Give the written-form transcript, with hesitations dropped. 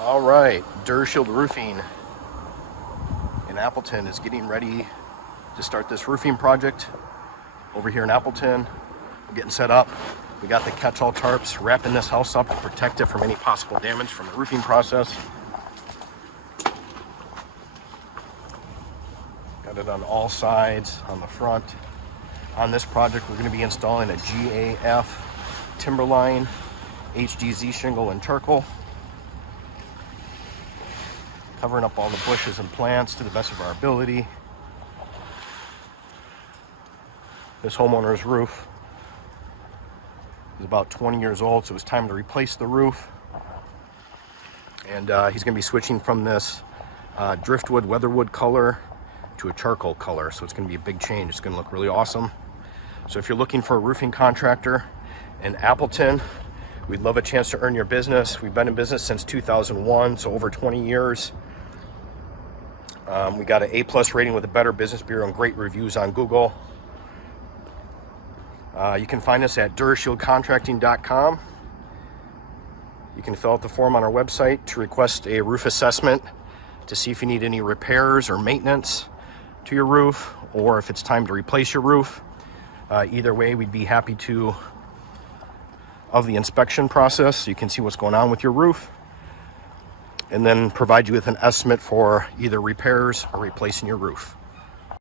All right, DuraShield Roofing in Appleton is getting ready to start this roofing project over here in Appleton. We're getting set up. We got the catch-all tarps wrapping this house up to protect it from any possible damage from the roofing process. Got it on all sides, on the front. On this project, we're going to be installing a GAF Timberline HDZ shingle and charcoal, covering up all the bushes and plants to the best of our ability. This homeowner's roof is about 20 years old, so it was time to replace the roof. And he's going to be switching from this driftwood weatherwood color to a charcoal color, so it's going to be a big change. It's going to look really awesome. So if you're looking for a roofing contractor in Appleton, we'd love a chance to earn your business. We've been in business since 2001, so over 20 years. We got an A+ rating with the Better Business Bureau and great reviews on Google. You can find us at DuraShieldContracting.com. You can fill out the form on our website to request a roof assessment to see if you need any repairs or maintenance to your roof, or if it's time to replace your roof. Either way, we'd be happy to of the inspection process so you can see what's going on with your roof, and then provide you with an estimate for either repairs or replacing your roof.